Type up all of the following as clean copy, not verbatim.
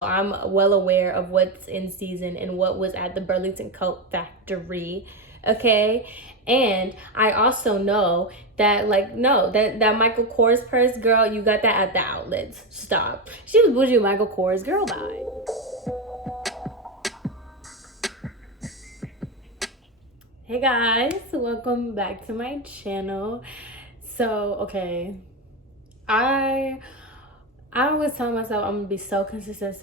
I'm well aware of what's in season and what was at the Burlington Coat Factory, okay? And I also know that, like, no, that Michael Kors purse, girl, you got that at the outlets. Stop. She was bougie Michael Kors, girl, bye. Hey guys, welcome back to my channel. So, okay, I I was telling myself I'm gonna be so consistent,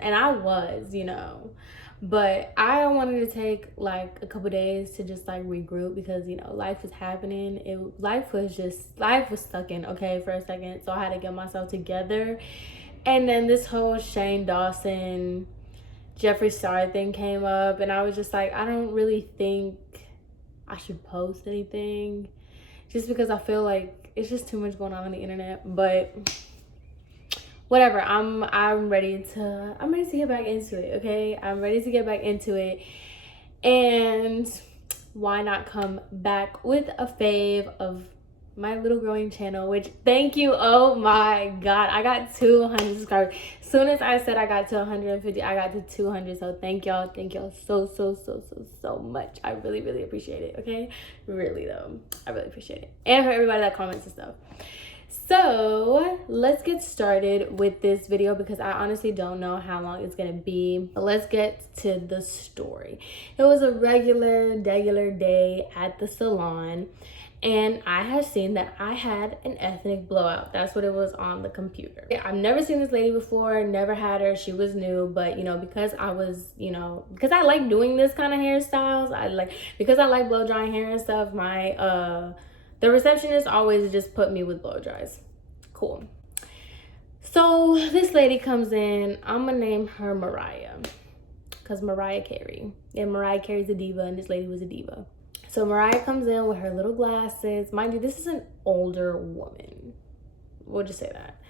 and I was, But I wanted to take like a couple days to just like regroup because life was happening. Life was stuck in, okay, for a second. So I had to get myself together. And then this whole Shane Dawson, Jeffree Star thing came up, and I was just like, I don't really think I should post anything just because I feel like it's just too much going on the internet. But whatever, I'm ready to get back into it, okay? I'm ready to get back into it. And why not come back with a fave of my little growing channel, which thank you. Oh my god, I got 200 subscribers. As soon as I said I got to 150, I got to 200. So thank y'all so much. I really appreciate it, okay? Really though, I really appreciate it. And for everybody that comments and stuff. So let's get started with this video because I honestly don't know how long it's gonna be. But let's get to the story. It was a regular day at the salon, and I had seen that I had an ethnic blowout. That's what it was on the computer. I've never seen this lady before, never had her. She was new, but because I was, because I like doing this kind of hairstyles, because I like blow drying hair and stuff, the receptionist always just put me with blow dries. Cool. So this lady comes in. I'm gonna name her Mariah, because Mariah Carey. Yeah, Mariah Carey's a diva, and this lady was a diva. So Mariah comes in with her little glasses. Mind you, this is an older woman. We'll just say that.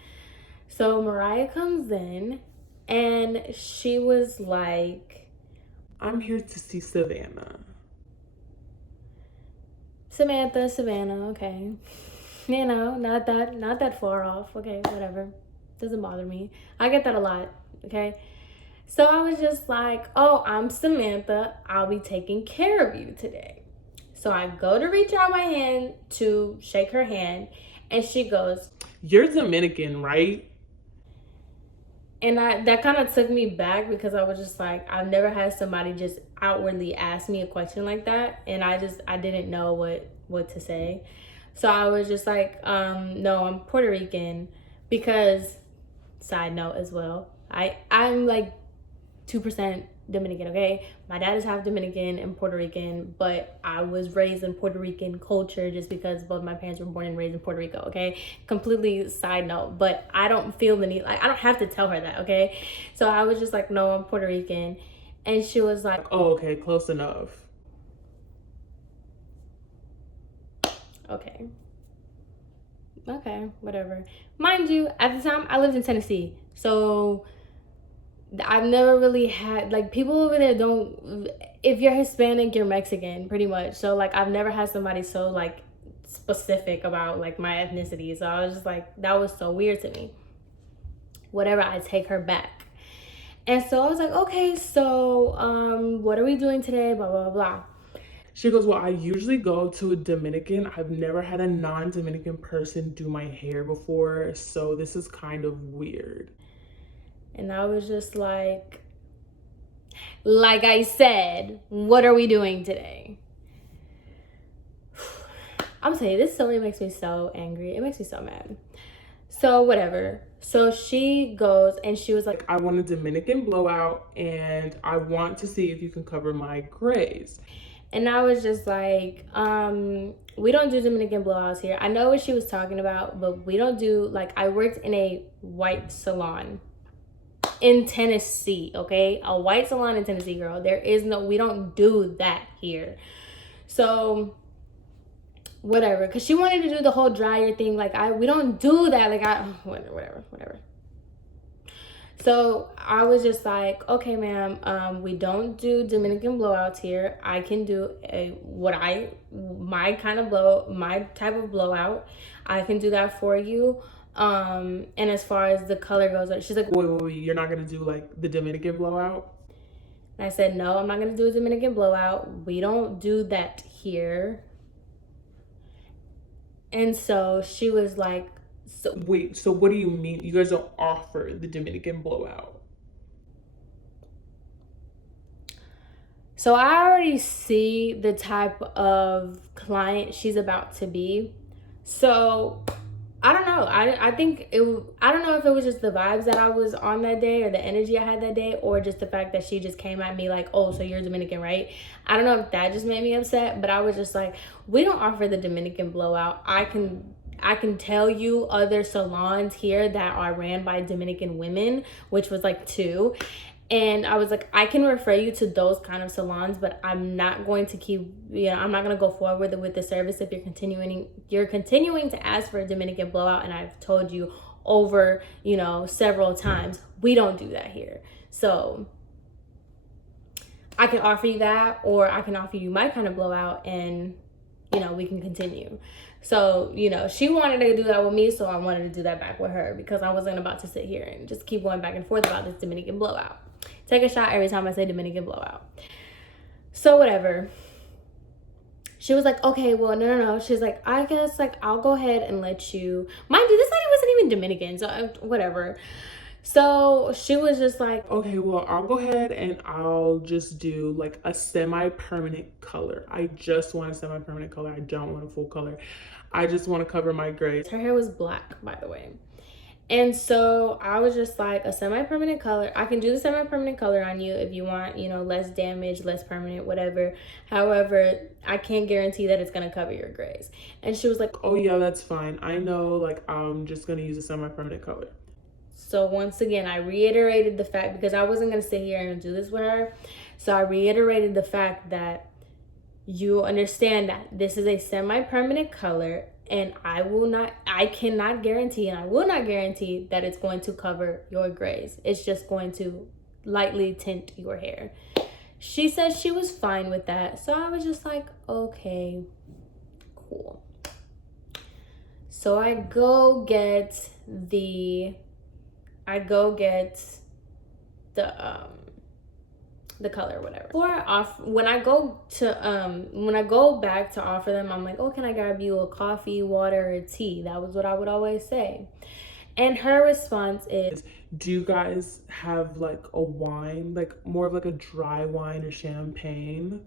So Mariah comes in, and she was like, I'm here to see Savannah. Savannah, okay. Not that far off. Okay, whatever. Doesn't bother me. I get that a lot, okay? So I was just like, oh, I'm Samantha. I'll be taking care of you today. So I go to reach out my hand to shake her hand, and she goes, You're Dominican, right? and that kind of took me back because I was just like, I've never had somebody just outwardly ask me a question like that, and I didn't know what to say. So I was just like, no, I'm Puerto Rican, because side note as well, I'm like 2% Dominican, okay? My dad is half Dominican and Puerto Rican, but I was raised in Puerto Rican culture just because both my parents were born and raised in Puerto Rico, okay? Completely side note, but I don't feel the need, like, I don't have to tell her that, okay? So I was just like, no, I'm Puerto Rican. And she was like, oh, okay, close enough. Okay, whatever. Mind you, at the time, I lived in Tennessee, so I've never really had, like, people over there don't, if you're Hispanic, you're Mexican, pretty much. So, like, I've never had somebody so, like, specific about, like, my ethnicity. So I was just like, that was so weird to me. Whatever, I take her back. And so I was like, okay, so what are we doing today? Blah, blah, blah. She goes, well, I usually go to a Dominican. I've never had a non-Dominican person do my hair before, so this is kind of weird. And I was just like I said, what are we doing today? I'm saying, this story makes me so angry. It makes me so mad. So whatever. So she goes and she was like, I want a Dominican blowout, and I want to see if you can cover my grays. And I was just like, we don't do Dominican blowouts here. I know what she was talking about, but we don't do, like, I worked in a white salon in Tennessee, okay? A white salon in Tennessee, girl. We don't do that here. So whatever, because she wanted to do the whole dryer thing. Like, we don't do that. Like, whatever. So I was just like, okay, ma'am, we don't do Dominican blowouts here. I can do my type of blowout. I can do that for you. And as far as the color goes, she's like, wait, you're not gonna do like the Dominican blowout? and I said, no, I'm not gonna do a Dominican blowout. We don't do that here. And so she was like, so wait, so what do you mean you guys don't offer the Dominican blowout? So I already see the type of client she's about to be. So I don't know. I think I don't know if it was just the vibes that I was on that day or the energy I had that day, or just the fact that she just came at me like, oh, so you're Dominican, right? I don't know if that just made me upset, but I was just like, we don't offer the Dominican blowout. I can tell you other salons here that are ran by Dominican women, which was like 2. And I was like, I can refer you to those kind of salons, but I'm not going to I'm not going to go forward with the service if you're continuing to ask for a Dominican blowout. And I've told you over, several times, we don't do that here. So I can offer you that, or I can offer you my kind of blowout, and, we can continue. So, she wanted to do that with me, so I wanted to do that back with her, because I wasn't about to sit here and just keep going back and forth about this Dominican blowout. Take a shot every time I say Dominican blowout. So whatever. She was like, okay, well, no. She's like, I guess, like, I'll go ahead and let you. Mind you, this lady wasn't even Dominican, so whatever. So she was just like, okay, well, I'll go ahead and I'll just do like a semi-permanent color. I just want a semi-permanent color. I don't want a full color. I just want to cover my grays. Her hair was black, by the way. And so I was just like, a semi-permanent color. I can do the semi-permanent color on you if you want, less damage, less permanent, whatever. However, I can't guarantee that it's going to cover your grays. And she was like, oh yeah, that's fine. I know, like, I'm just going to use a semi-permanent color. So once again, I reiterated the fact, because I wasn't going to sit here and do this with her. So I reiterated the fact that you understand that this is a semi-permanent color, and I cannot guarantee, and I will not guarantee that it's going to cover your grays. It's just going to lightly tint your hair. She said she was fine with that. So I was just like, okay, cool. So I go get the color, whatever. When I go back to offer them, I'm like, oh, can I grab you a coffee, water, or tea? That was what I would always say. And her response is, do you guys have like a wine, like more of like a dry wine or champagne?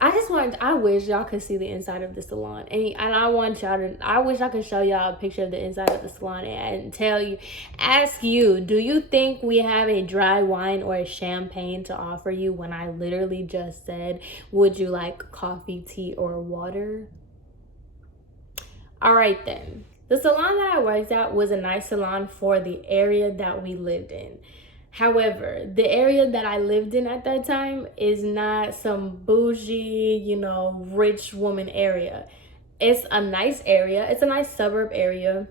I wish y'all could see the inside of the salon, and I wish I could show y'all a picture of the inside of the salon and ask you, do you think we have a dry wine or a champagne to offer you, when I literally just said, would you like coffee, tea, or water? All right then. The salon that I worked at was a nice salon for the area that we lived in. However, the area that I lived in at that time is not some bougie, rich woman area. It's a nice area. It's a nice suburb area,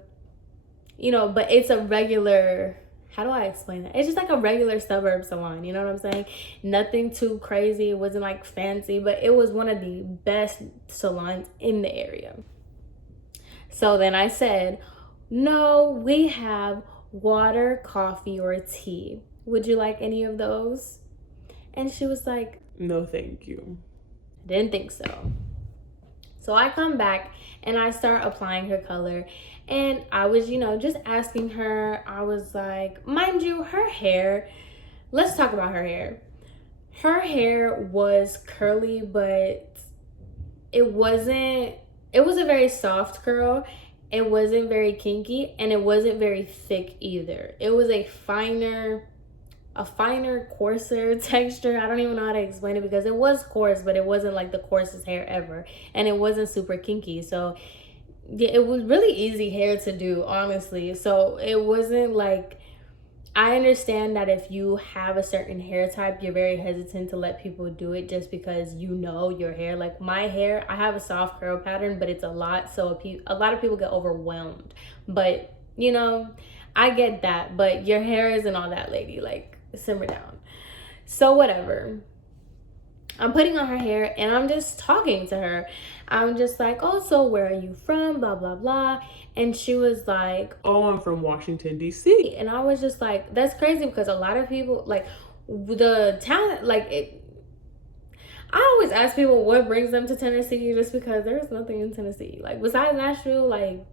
but it's a regular, how do I explain that? It's just like a regular suburb salon, you know what I'm saying? Nothing too crazy. It wasn't like fancy, but it was one of the best salons in the area. So then I said, no, we have water, coffee, or tea. Would you like any of those? And she was like, no, thank you. I didn't think so. So I come back and I start applying her color. And I was, just asking her. I was like, mind you, her hair, let's talk about her hair. Her hair was curly, but it was a very soft curl. It wasn't very kinky, and it wasn't very thick either. It was a finer, coarser texture. I don't even know how to explain it, because it was coarse, but it wasn't like the coarsest hair ever, and it wasn't super kinky. So yeah, it was really easy hair to do, honestly. So it wasn't like, I understand that if you have a certain hair type, you're very hesitant to let people do it just because your hair. Like my hair, I have a soft curl pattern, but it's a lot. So a lot of people get overwhelmed. But, I get that. But your hair isn't all that, lady. Like, simmer down. So whatever. I'm putting on her hair and I'm just talking to her. I'm just like, oh, so where are you from? Blah, blah, blah. And she was like, oh, I'm from Washington, D.C. And I was just like, that's crazy because a lot of people, like, the talent, like, I always ask people what brings them to Tennessee just because there's nothing in Tennessee. Like, besides Nashville, like,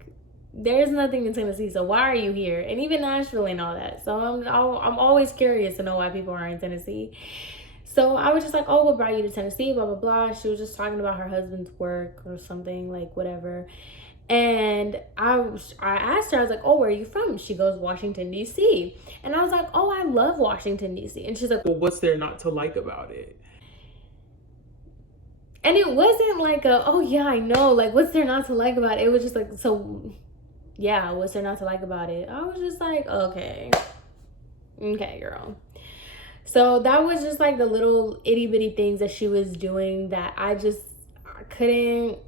there's nothing in Tennessee. So why are you here? And even Nashville and all that. So I'm always curious to know why people are in Tennessee. So I was just like, oh, what brought you to Tennessee? Blah, blah, blah. She was just talking about her husband's work or something, like, whatever. And I asked her, I was like, oh, where are you from? She goes, Washington, D.C. And I was like, oh, I love Washington, D.C. And she's like, well, what's there not to like about it? And it wasn't like oh, yeah, I know. Like, what's there not to like about it? It was just like, so, yeah, what's there not to like about it? I was just like, okay, girl. So that was just like the little itty bitty things that she was doing that I couldn't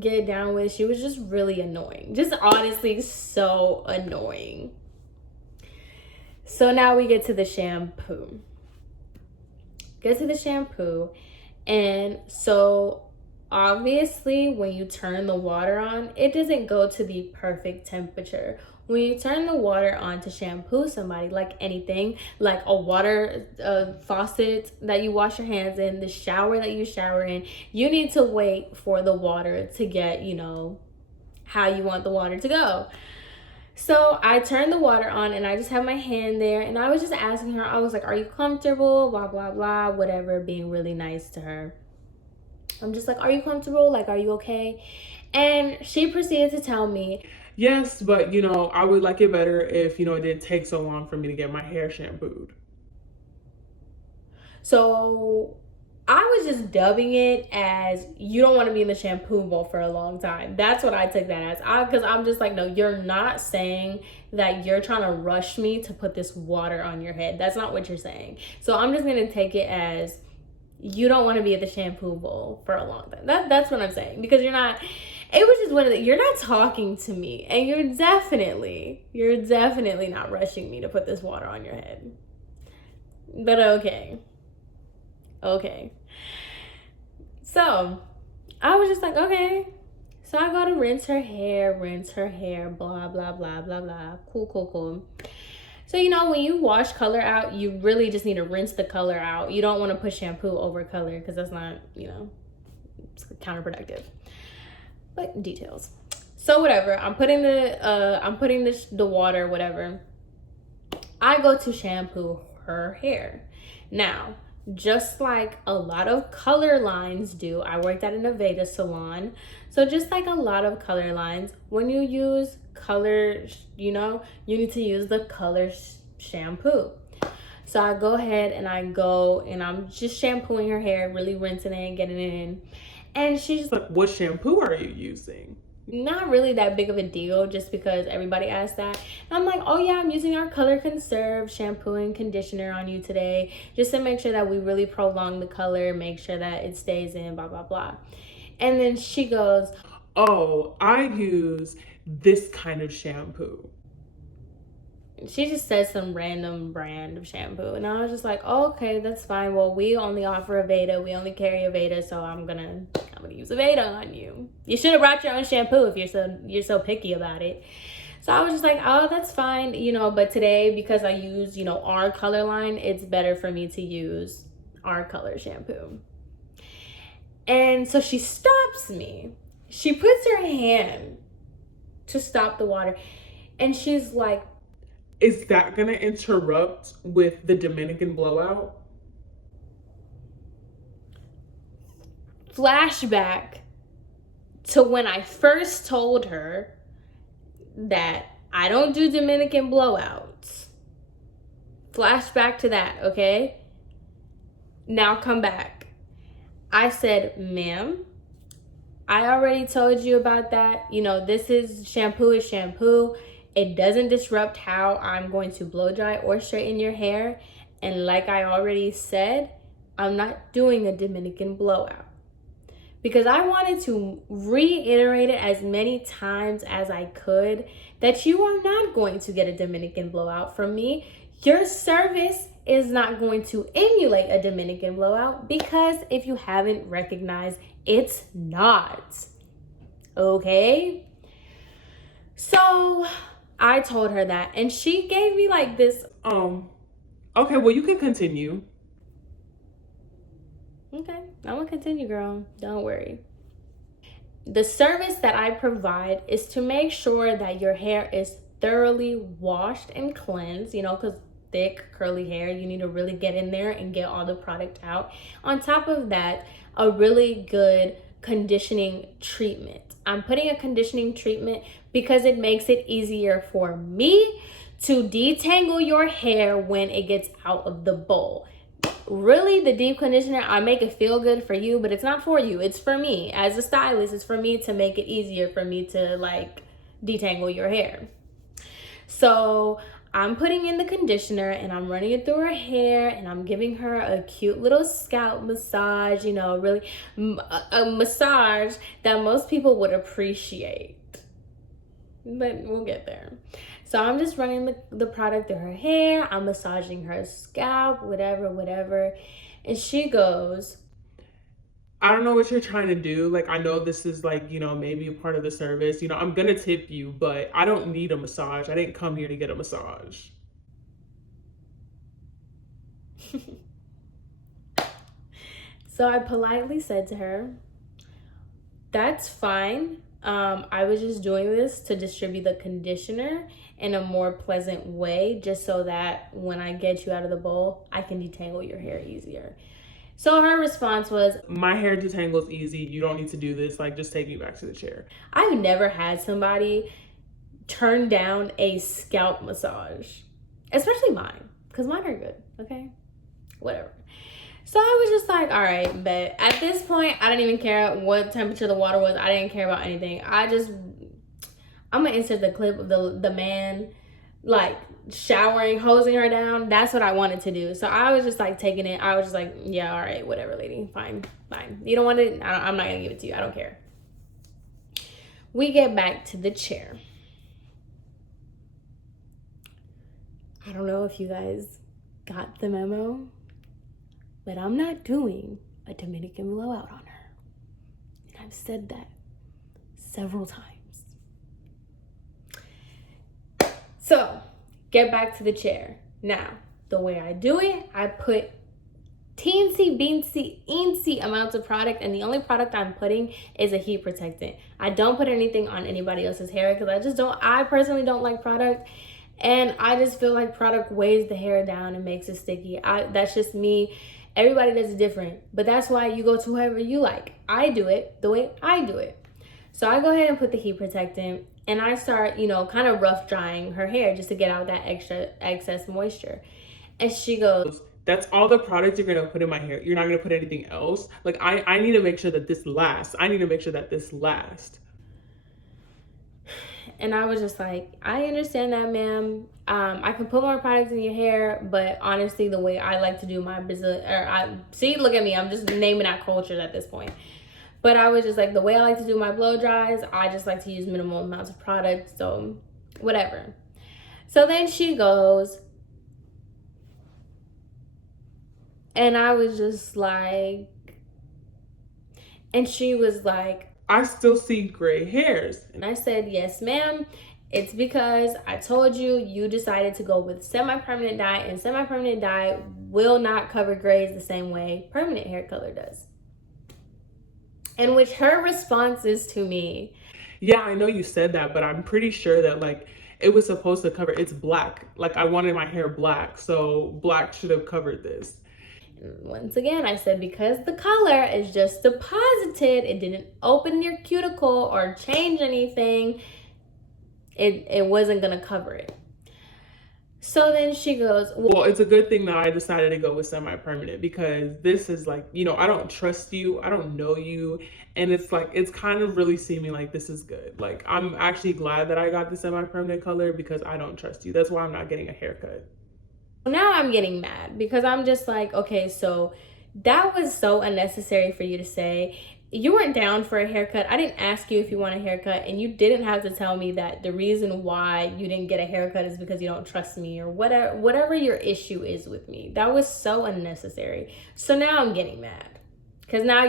get down with. She was just really annoying. Just honestly so annoying. So now we get to the shampoo. And so obviously when you turn the water on, it doesn't go to the perfect temperature. When you turn the water on to shampoo somebody, like anything, like a water faucet that you wash your hands in, the shower that you shower in, you need to wait for the water to get, how you want the water to go. So I turned the water on and I just had my hand there and I was just asking her, I was like, are you comfortable? Blah, blah, blah, whatever, being really nice to her. I'm just like, are you comfortable? Like, are you okay? And she proceeded to tell me, yes, but I would like it better if, it didn't take so long for me to get my hair shampooed. So I was just dubbing it as, you don't want to be in the shampoo bowl for a long time. That's what I took that as. Because I'm just like, no, you're not saying that you're trying to rush me to put this water on your head. That's not what you're saying. So I'm just going to take it as, you don't want to be at the shampoo bowl for a long time. That's what I'm saying. Because you're not, it was just one of the, you're not talking to me. And you're definitely not rushing me to put this water on your head. But okay. So I was just like, okay. So I go to rinse her hair, blah, blah, blah, blah, blah. Cool. So, when you wash color out, you really just need to rinse the color out. You don't want to put shampoo over color because that's not, it's counterproductive. But details. So whatever, I'm putting the water, whatever. I go to shampoo her hair. Now, just like a lot of color lines do, I worked at an Aveda salon. So just like a lot of color lines, when you use color, you need to use the color shampoo. So I go ahead and I'm just shampooing her hair, really rinsing it, getting it in. And she's like, what shampoo are you using? Not really that big of a deal, just because everybody asks that. And I'm like, oh yeah, I'm using our Color Conserve shampoo and conditioner on you today, just to make sure that we really prolong the color, make sure that it stays in, blah, blah, blah. And then she goes, oh, I use this kind of shampoo. She just said some random brand of shampoo. And I was just like, oh, okay, that's fine. Well, we only offer Aveda. We only carry Aveda, so I'm gonna use Aveda on you. You should have brought your own shampoo if you're so picky about it. So I was just like, oh, that's fine, but today, because I use, our color line, it's better for me to use our color shampoo. And so she stops me. She puts her hand to stop the water. And she's like, is that gonna interrupt with the Dominican blowout? Flashback to when I first told her that I don't do Dominican blowouts. Flashback to that, okay? Now come back. I said, ma'am, I already told you about that. This is shampoo. It doesn't disrupt how I'm going to blow dry or straighten your hair. And like I already said, I'm not doing a Dominican blowout. because I wanted to reiterate it as many times as I could that you are not going to get a Dominican blowout from me. Your service is not going to emulate a Dominican blowout because if you haven't recognized, it's not. Okay? So I told her that, and she gave me like this. Okay, well, you can continue. Okay, I'm gonna continue, girl. Don't worry. The service that I provide is to make sure that your hair is thoroughly washed and cleansed, you know, because thick, curly hair, you need to really get in there and get all the product out. On top of that, a really good conditioning treatment. I'm putting a conditioning treatment because it makes it easier for me to detangle your hair when it gets out of the bowl. Really, the deep conditioner, I make it feel good for you, but it's not for you. It's for me. As a stylist, it's for me to make it easier for me to like detangle your hair. So I'm putting in the conditioner and I'm running it through her hair and I'm giving her a cute little scalp massage, you know, really a massage that most people would appreciate. But we'll get there. So I'm just running the product through her hair. I'm massaging her scalp, whatever. And she goes, I don't know what you're trying to do. Like, I know this is like, you know, maybe a part of the service. You know, I'm gonna tip you, but I don't need a massage. I didn't come here to get a massage. So I politely said to her, that's fine. I was just doing this to distribute the conditioner in a more pleasant way, just so that when I get you out of the bowl, I can detangle your hair easier. So her response was, my hair detangles easy. You don't need to do this. Like, just take me back to the chair. I've never had somebody turn down a scalp massage, especially mine, because mine are good, okay? Whatever. So I was just like, all right, but at this point, I didn't even care what temperature the water was. I didn't care about anything. I'm gonna insert the clip of the man like showering, hosing her down. That's what I wanted to do. So I was just like taking it. I was just like, yeah, all right, whatever, lady, fine. You don't want it? I'm not gonna give it to you. I don't care. We get back to the chair. I don't know if you guys got the memo, but I'm not doing a Dominican blowout on her. And I've said that several times. So, get back to the chair. Now, the way I do it, I put teensy amounts of product, and the only product I'm putting is a heat protectant. I don't put anything on anybody else's hair because I personally don't like product, and I just feel like product weighs the hair down and makes it sticky. That's just me. Everybody does it different, but that's why you go to whoever you like. I do it the way I do it. So I go ahead and put the heat protectant, and I start, you know, kind of rough drying her hair just to get out that excess moisture. And she goes, that's all the product you're gonna put in my hair. You're not gonna put anything else. Like, I need to make sure that this lasts. I need to make sure that this lasts. And I was just like, I understand that, ma'am. I can put more products in your hair, but honestly, the way I like to do my business, look at me, I'm just naming out cultures at this point. But I was just like, the way I like to do my blow dries, I just like to use minimal amounts of product, so whatever. So then she goes, and I was just like, and she was like, I still see gray hairs. And I said, yes, ma'am. It's because I told you, you decided to go with semi-permanent dye, and semi-permanent dye will not cover grays the same way permanent hair color does. And which her response is to me, yeah, I know you said that, but I'm pretty sure that like it was supposed to cover, it's black. Like, I wanted my hair black, so black should have covered this. Once again, I said, because the color is just deposited, it didn't open your cuticle or change anything, it wasn't gonna cover it. So then she goes, well, it's a good thing that I decided to go with semi-permanent, because this is like, you know, I don't trust you, I don't know you, and it's like, it's kind of really seeming like this is good. Like, I'm actually glad that I got the semi-permanent color because I don't trust you. That's why I'm not getting a haircut. Now I'm getting mad because I'm just like, okay, so that was so unnecessary for you to say. You weren't down for a haircut. I didn't ask you if you want a haircut, and you didn't have to tell me that the reason why you didn't get a haircut is because you don't trust me or whatever your issue is with me. That was so unnecessary. So now I'm getting mad. Cause now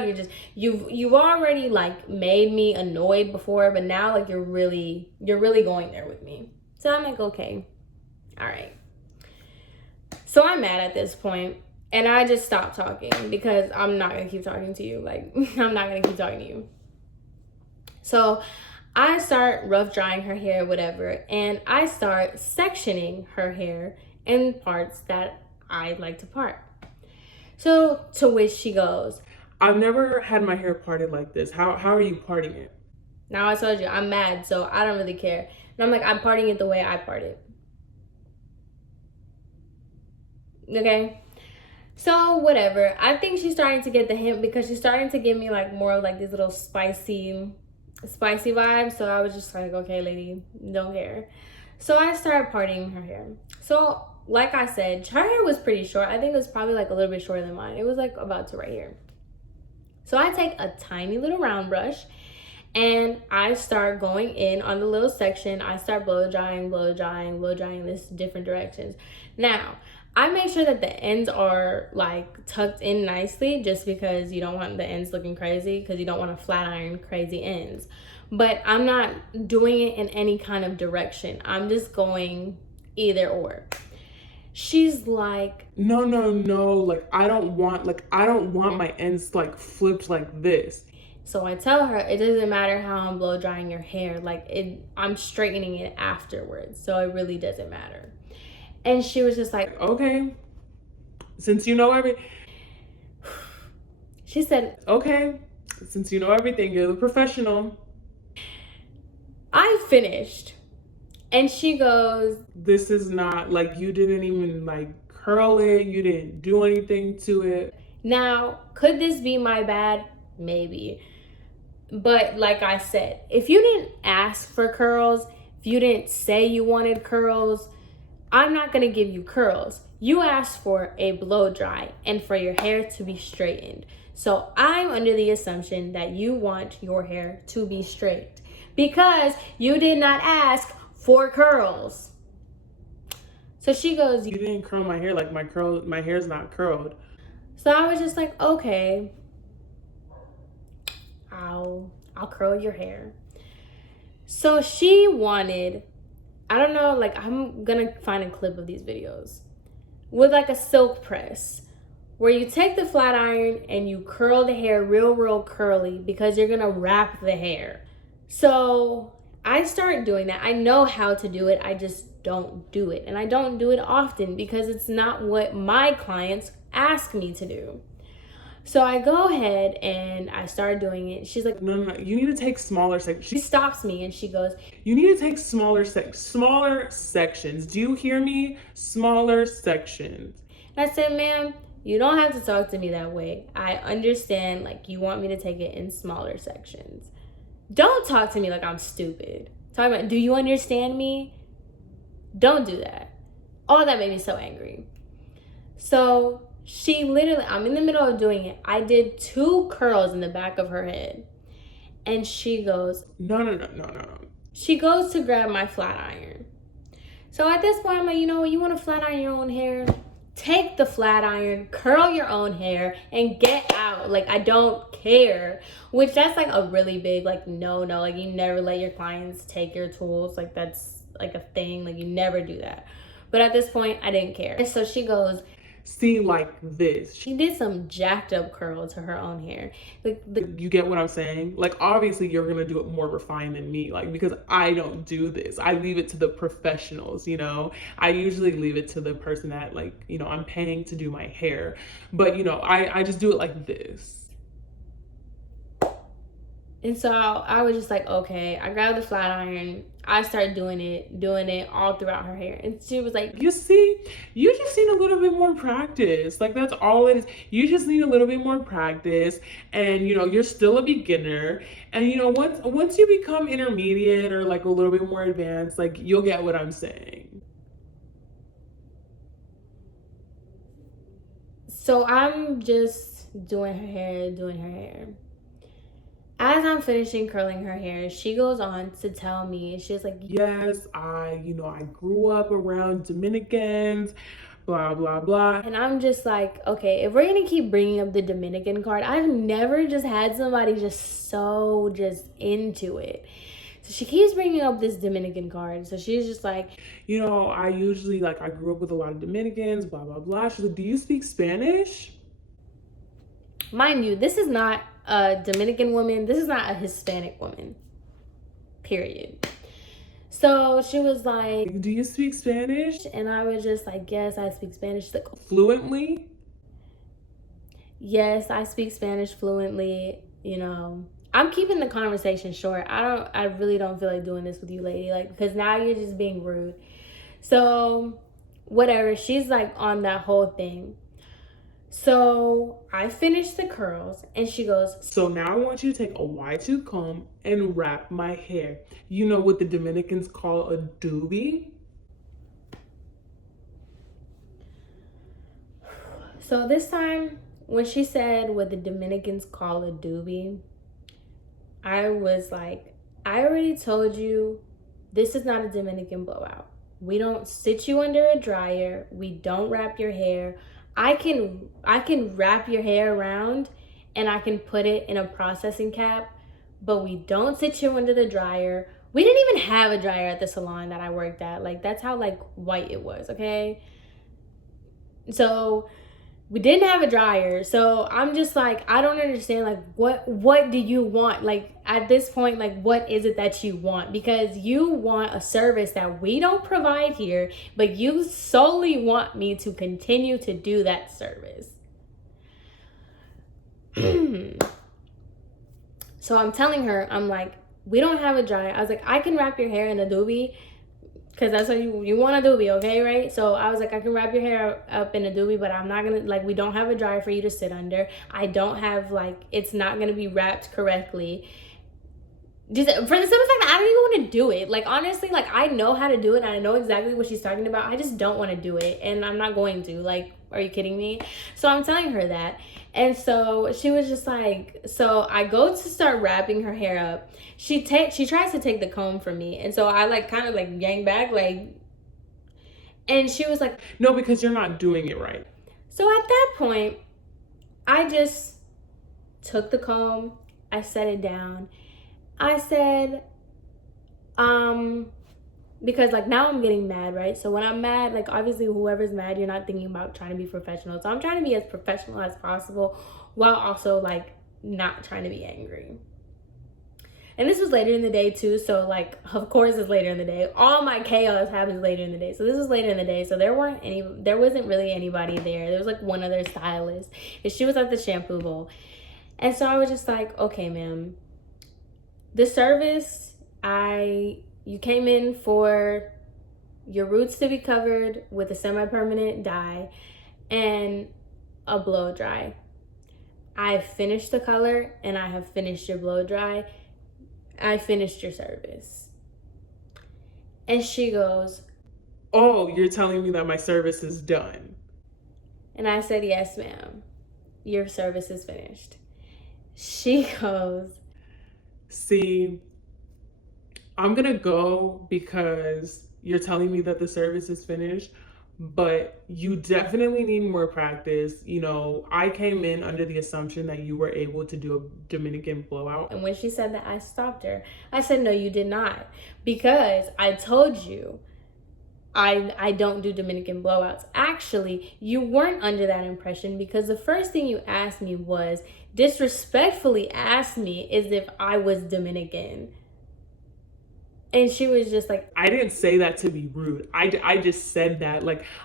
you've already like made me annoyed before, but now like you're really going there with me. So I'm like, okay, all right. So I'm mad at this point, and I just stopped talking because I'm not gonna keep talking to you. Like, I'm not gonna keep talking to you. So I start rough drying her hair, whatever, and I start sectioning her hair in parts that I like to part. So to which she goes, I've never had my hair parted like this. How are you parting it? now I told you I'm mad, so I don't really care. And I'm like, I'm parting it the way I part it. Okay? So whatever. I think she's starting to get the hint because she's starting to give me like more of like these little spicy vibes. So I was just like, okay, lady, don't care. So I started parting her hair. So like I said, her hair was pretty short. I think it was probably like a little bit shorter than mine. It was like about to right here. So I take a tiny little round brush and I start going in on the little section. I start blow drying this different directions. Now, I make sure that the ends are like tucked in nicely just because you don't want the ends looking crazy, because you don't want to flat iron crazy ends. But I'm not doing it in any kind of direction. I'm just going either or. She's like, no, like I don't want my ends like flipped like this. so I tell her it doesn't matter how I'm blow drying your hair, I'm straightening it afterwards, so it really doesn't matter. And she was just like, okay, since you know she said, okay, since you know everything, you're the professional. I finished. And she goes, this is not like, you didn't even like curl it, you didn't do anything to it. Now, could this be my bad? Maybe. But like I said, if you didn't ask for curls, if you didn't say you wanted curls, I'm not gonna give you curls. You asked for a blow dry and for your hair to be straightened. So I'm under the assumption that you want your hair to be straight because you did not ask for curls. So she goes, you didn't curl my hair, like my hair's not curled. So I was just like, okay, I'll curl your hair. So she wanted, I don't know, like I'm gonna find a clip of these videos with like a silk press where you take the flat iron and you curl the hair real curly because you're gonna wrap the hair. So I start doing that. I know how to do it, I just don't do it. And I don't do it often because it's not what my clients ask me to do. So I go ahead and I start doing it. She's like, no, you need to take smaller sections. She stops me and she goes, you need to take smaller sections. Do you hear me? Smaller sections. And I said, ma'am, you don't have to talk to me that way. I understand, like, you want me to take it in smaller sections. Don't talk to me like I'm stupid. Talk about, do you understand me? Don't do that. All that made me so angry. So she literally, I'm in the middle of doing it. I did 2 curls in the back of her head. And she goes, no. She goes to grab my flat iron. So at this point, I'm like, you know what? You want to flat iron your own hair? Take the flat iron, curl your own hair, and get out. Like, I don't care. Which that's like a really big, like, no. Like, you never let your clients take your tools. Like, that's like a thing. Like, you never do that. But at this point, I didn't care. And so she goes, see, like this. She did some jacked up curl to her own hair. You get what I'm saying? Like, obviously you're gonna do it more refined than me, like, because I don't do this. I leave it to the professionals, you know. I usually leave it to the person that, like, you know, I'm paying to do my hair. But, you know, I just do it like this. And so I was just like, okay. I grabbed the flat iron. I started doing it all throughout her hair. And she was like, you see, you just need a little bit more practice. Like, that's all it is. You just need a little bit more practice. And, you know, you're still a beginner. And, you know, once you become intermediate or like a little bit more advanced, like, you'll get what I'm saying. So I'm just doing her hair. I'm finishing curling her hair, she goes on to tell me, she's like, yes, I grew up around Dominicans, blah, blah, blah. And I'm just like, okay, if we're gonna keep bringing up the Dominican card, I've never just had somebody just so just into it. So she keeps bringing up this Dominican card. So she's just like, I usually, I grew up with a lot of Dominicans, blah, blah, blah. She's like, do you speak Spanish? Mind you, this is not a Dominican woman. This is not a Hispanic woman. Period. So she was like, do you speak Spanish? And I was just like, yes, I speak Spanish. She's like, fluently? Yes, I speak Spanish fluently. I'm keeping the conversation short. I really don't feel like doing this with you, lady. Because now you're just being rude. So whatever. She's like on that whole thing. So I finished the curls and she goes, so now I want you to take a Y2 comb and wrap my hair. You know what the Dominicans call a doobie? So this time when she said what the Dominicans call a doobie, I was like, I already told you this is not a Dominican blowout. We don't sit you under a dryer. We don't wrap your hair. I can wrap your hair around and I can put it in a processing cap, but we don't sit you under the dryer. We didn't even have a dryer at the salon that I worked at. That's how white it was, okay? So we didn't have a dryer. So I'm just like, I don't understand, what do you want? At this point, what is it that you want? Because you want a service that we don't provide here, but you solely want me to continue to do that service. So I'm telling her, I'm like, we don't have a dryer. I was like, I can wrap your hair in a doobie, because that's what you want a doobie, okay, right? So I was like, I can wrap your hair up in a doobie, but I'm not gonna, we don't have a dryer for you to sit under. I don't have, it's not gonna be wrapped correctly. Just for the simple fact that I don't even want to do it. Honestly, I know how to do it and I know exactly what she's talking about. I just don't want to do it and I'm not going to. Are you kidding me? So I'm telling her that. And so she was just like, so I go to start wrapping her hair up. She tries to take the comb from me. And so I kind of yank back, and she was like, no, because you're not doing it right. So at that point, I just took the comb, I set it down. I said, because now I'm getting mad, right? So when I'm mad, obviously whoever's mad, you're not thinking about trying to be professional. So I'm trying to be as professional as possible while also not trying to be angry. And this was later in the day too. So of course it's later in the day. All my chaos happens later in the day. So this was later in the day. So there wasn't really anybody there. There was one other stylist and she was at the shampoo bowl. And so I was just like, okay, ma'am, the service, you came in for your roots to be covered with a semi-permanent dye and a blow dry. I finished the color and I have finished your blow dry. I finished your service. And she goes, oh, you're telling me that my service is done? And I said, yes, ma'am. Your service is finished. She goes, see, I'm gonna go because you're telling me that the service is finished, but you definitely need more practice. I came in under the assumption that you were able to do a Dominican blowout. And when she said that, I stopped her. I said, no, you did not. Because I told you I don't do Dominican blowouts. Actually, you weren't under that impression because the first thing you asked me was, disrespectfully asked me, is if I was Dominican. And she was just like, I didn't say that to be rude. I just said that.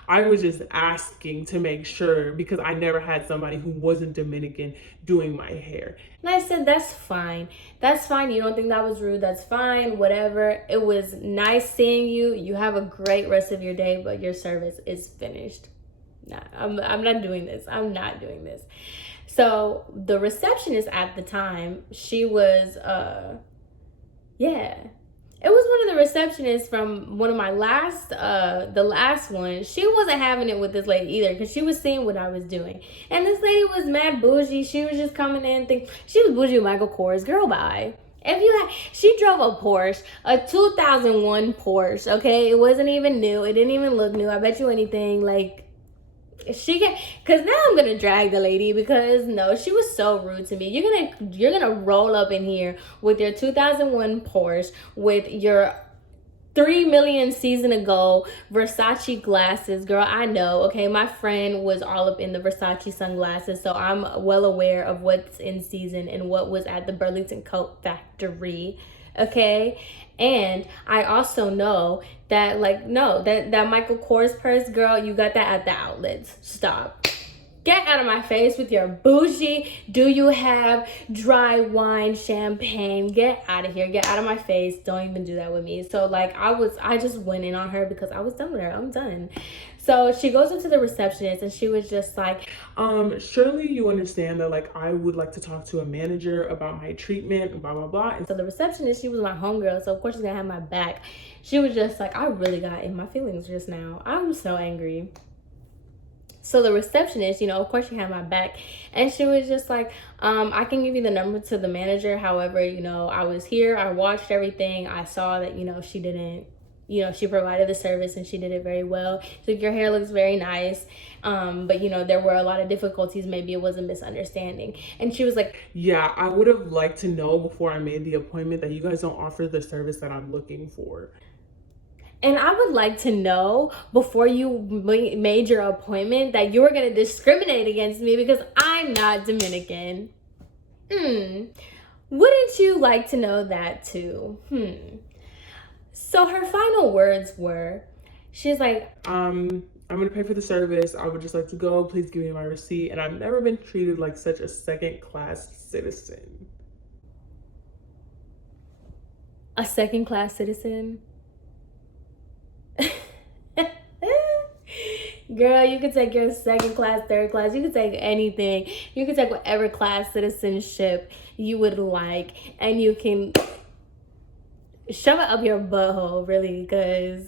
I was just asking to make sure because I never had somebody who wasn't Dominican doing my hair. And I said, that's fine. That's fine. You don't think that was rude? That's fine. Whatever. It was nice seeing you. You have a great rest of your day, but your service is finished. Nah, I'm not doing this. I'm not doing this. So the receptionist at the time, she was, it was one of the receptionists from one of my the last one. She wasn't having it with this lady either because she was seeing what I was doing. And this lady was mad bougie. She was just coming in she was bougie with Michael Kors. Girl, bye. If you had, she drove a Porsche, a 2001 Porsche, okay? It wasn't even new. It didn't even look new. I bet you anything, like, she can, because now I'm gonna drag the lady, because no, she was so rude to me. You're gonna roll up in here with your 2001 Porsche, with your 3 million season ago Versace glasses. Girl, I know, okay? My friend was all up in the Versace sunglasses, so I'm well aware of what's in season and what was at the Burlington Coat Factory, okay? And I also know that, like, no, that Michael Kors purse, girl, you got that at the outlets. Stop. Get out of my face with your bougie. Do you have dry wine, champagne? Get out of here. Get out of my face. Don't even do that with me. So, like, I just went in on her because I was done with her. I'm done. So she goes up to the receptionist and she was just like, surely you understand that, like, I would like to talk to a manager about my treatment, blah, blah, blah. And so the receptionist, she was my homegirl, so of course she's gonna have my back. She was just like, I really got in my feelings just now. I was so angry. So the receptionist, you know, of course she had my back, and she was just like, I can give you the number to the manager. However, you know, I was here, I watched everything. I saw that, you know, she didn't, you know, she provided the service and she did it very well. She's like, your hair looks very nice. But, you know, there were a lot of difficulties. Maybe it was a misunderstanding. And she was like, yeah, I would have liked to know before I made the appointment that you guys don't offer the service that I'm looking for. And I would like to know before you made your appointment that you were going to discriminate against me because I'm not Dominican. Wouldn't you like to know that too? So her final words were, she's like, I'm going to pay for the service. I would just like to go. Please give me my receipt. And I've never been treated like such a second-class citizen. A second-class citizen? Girl, you could take your second class, third class, you could take anything. You could take whatever class citizenship you would like, and you can shove it up your butthole, really, because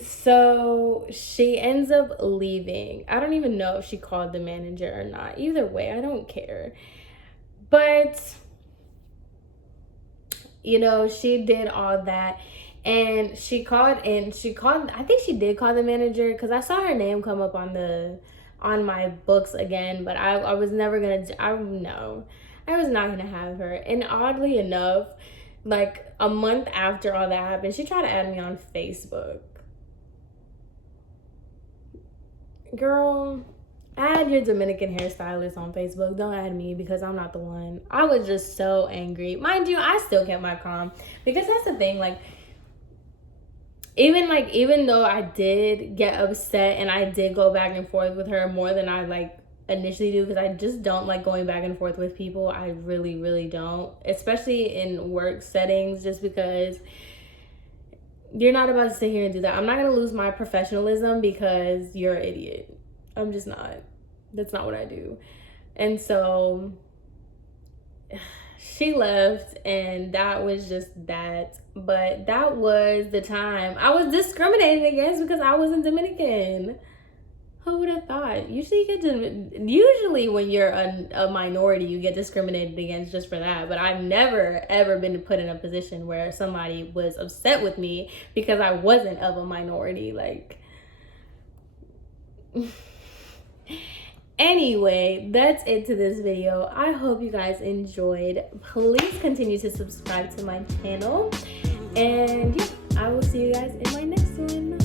so she ends up leaving. I don't even know if she called the manager or not. Either way, I don't care. But you know, she did all that, and she called, I think she did call the manager, because I saw her name come up on my books again, but I was never gonna, I was not gonna have her. And oddly enough, like a month after all that happened, she tried to add me on Facebook. Girl, add your Dominican hairstylist on Facebook. Don't add me, because I'm not the one. I was just so angry. Mind you, I still kept my calm, because that's the thing. Like, even though I did get upset and I did go back and forth with her more than I like initially do, because I just don't like going back and forth with people. I really, really don't, especially in work settings, just because you're not about to sit here and do that. I'm not gonna lose my professionalism because you're an idiot. I'm just not. That's not what I do. And so she left, and that was just that. But that was the time I was discriminated against because I wasn't Dominican. Who would have thought? Usually when you're a minority, you get discriminated against just for that. But I've never, ever been put in a position where somebody was upset with me because I wasn't of a minority. Like, anyway, that's it to this video. I hope you guys enjoyed. Please continue to subscribe to my channel. And yeah, I will see you guys in my next one.